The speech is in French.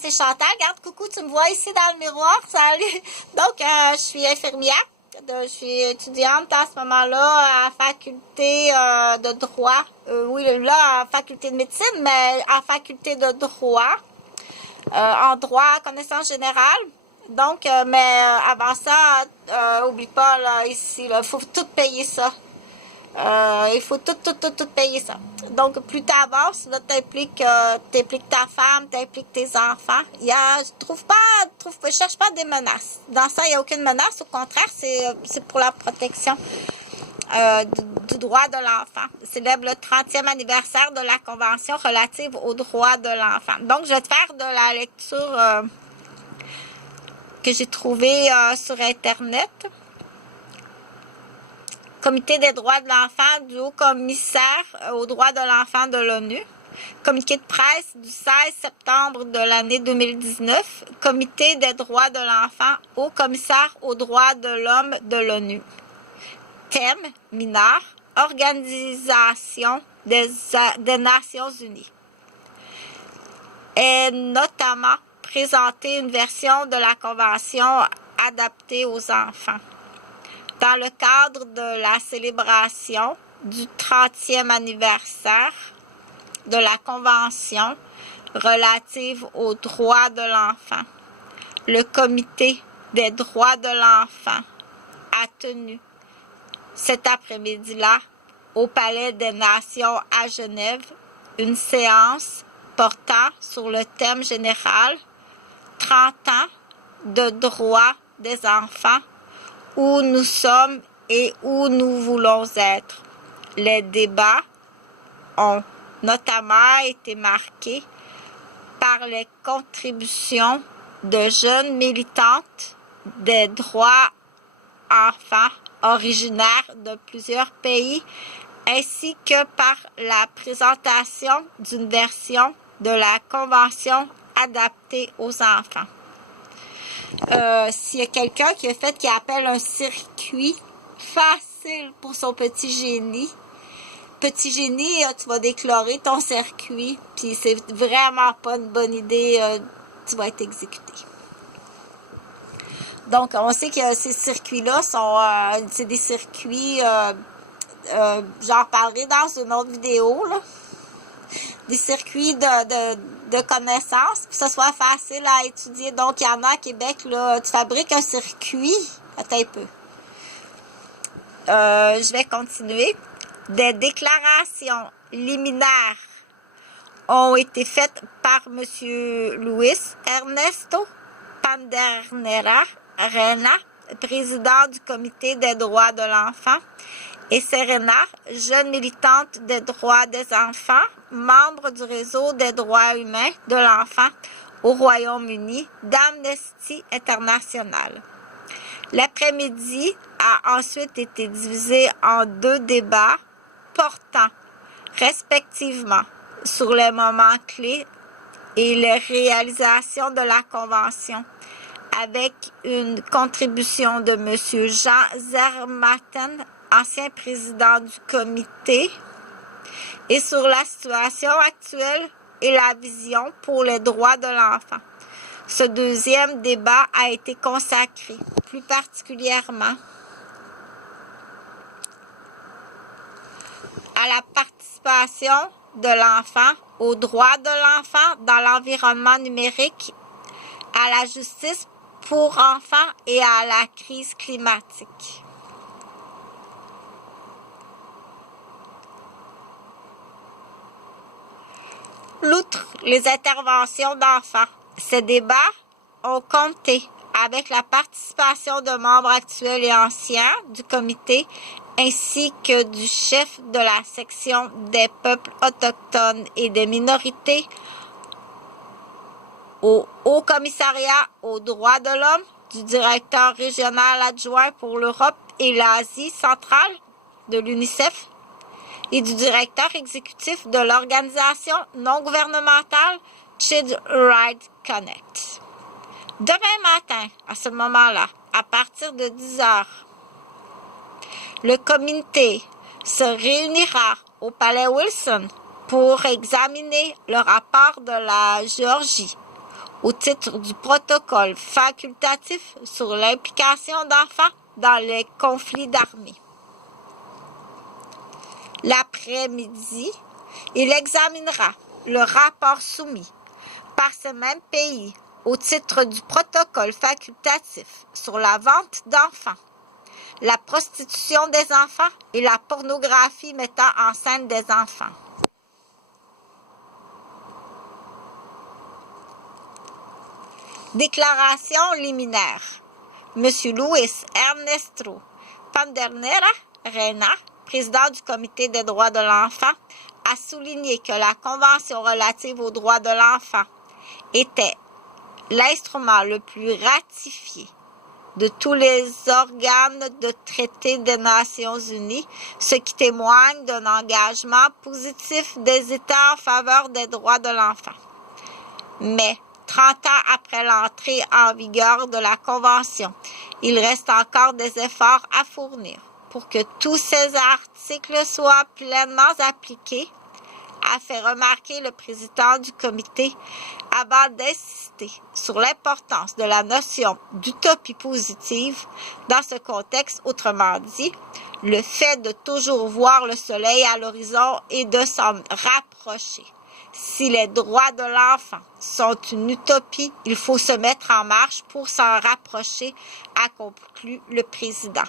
c'est Chantal. Regarde, coucou, tu me vois ici dans le miroir. Salut. Donc, je suis infirmière. Je suis étudiante en ce moment-là à faculté de droit. Oui, là, en faculté de médecine, mais en faculté de droit. En droit, connaissance générale. Donc, mais avant ça, oublie pas, là, ici, il faut tout payer ça. Il faut tout payer ça. Donc, plus tu avances, là, t'impliques ta femme, t'impliques tes enfants. Je cherche pas des menaces. Dans ça, il n'y a aucune menace. Au contraire, c'est pour la protection du droit de l'enfant. Célèbre le 30e anniversaire de la Convention relative aux droits de l'enfant. Donc, je vais te faire de la lecture que j'ai trouvée sur Internet. Comité des droits de l'enfant du Haut-Commissaire aux droits de l'enfant de l'ONU. Communiqué de presse du 16 septembre de l'année 2019. Comité des droits de l'enfant, Haut-Commissaire aux droits de l'homme de l'ONU. Thème, mineur, Organisation des Nations Unies. Et notamment présenter une version de la Convention adaptée aux enfants. Dans le cadre de la célébration du 30e anniversaire de la Convention relative aux droits de l'enfant, le Comité des droits de l'enfant a tenu cet après-midi-là au Palais des Nations à Genève une séance portant sur le thème général 30 ans de droits des enfants, où nous sommes et où nous voulons être. Les débats ont notamment été marqués par les contributions de jeunes militantes des droits enfants originaires de plusieurs pays, ainsi que par la présentation d'une version de la Convention adaptée aux enfants. S'il y a quelqu'un qui appelle un circuit facile pour son petit génie, tu vas déclarer ton circuit, puis c'est vraiment pas une bonne idée, tu vas être exécuté. Donc, on sait que ces circuits-là c'est des circuits, j'en reparlerai dans une autre vidéo, là. Des circuits de connaissances, puis que ce soit facile à étudier. Donc, il y en a à Québec, là, tu fabriques un circuit. Attends un peu. Je vais continuer. Des déclarations liminaires ont été faites par M. Luis Ernesto Pandernera Rena, président du Comité des droits de l'enfant, et Serena, jeune militante des droits des enfants, membre du réseau des droits humains de l'enfant au Royaume-Uni d'Amnesty International. L'après-midi a ensuite été divisé en deux débats portant respectivement sur les moments clés et les réalisations de la Convention, avec une contribution de M. Jean Zermatten, ancien président du comité, et sur la situation actuelle et la vision pour les droits de l'enfant. Ce deuxième débat a été consacré plus particulièrement à la participation de l'enfant, aux droits de l'enfant dans l'environnement numérique, à la justice pour enfants et à la crise climatique. Outre les interventions d'enfants, ces débats ont compté avec la participation de membres actuels et anciens du comité, ainsi que du chef de la section des peuples autochtones et des minorités au Haut-Commissariat aux droits de l'homme, du directeur régional adjoint pour l'Europe et l'Asie centrale de l'UNICEF et du directeur exécutif de l'organisation non gouvernementale Child Rights Connect. Demain matin, à ce moment-là, à partir de 10 heures, le comité se réunira au Palais Wilson pour examiner le rapport de la Géorgie au titre du protocole facultatif sur l'implication d'enfants dans les conflits d'armée. L'après-midi, il examinera le rapport soumis par ce même pays au titre du protocole facultatif sur la vente d'enfants, la prostitution des enfants et la pornographie mettant en scène des enfants. Déclaration liminaire. M. Luis Ernesto Pandernera Reina, président du Comité des droits de l'enfant, a souligné que la Convention relative aux droits de l'enfant était l'instrument le plus ratifié de tous les organes de traité des Nations Unies, ce qui témoigne d'un engagement positif des États en faveur des droits de l'enfant. Mais 30 ans après l'entrée en vigueur de la Convention, il reste encore des efforts à fournir pour que tous ces articles soient pleinement appliqués, a fait remarquer le président du comité avant d'insister sur l'importance de la notion d'utopie positive dans ce contexte, autrement dit, le fait de toujours voir le soleil à l'horizon et de s'en rapprocher. Si les droits de l'enfant sont une utopie, il faut se mettre en marche pour s'en rapprocher, a conclu le président.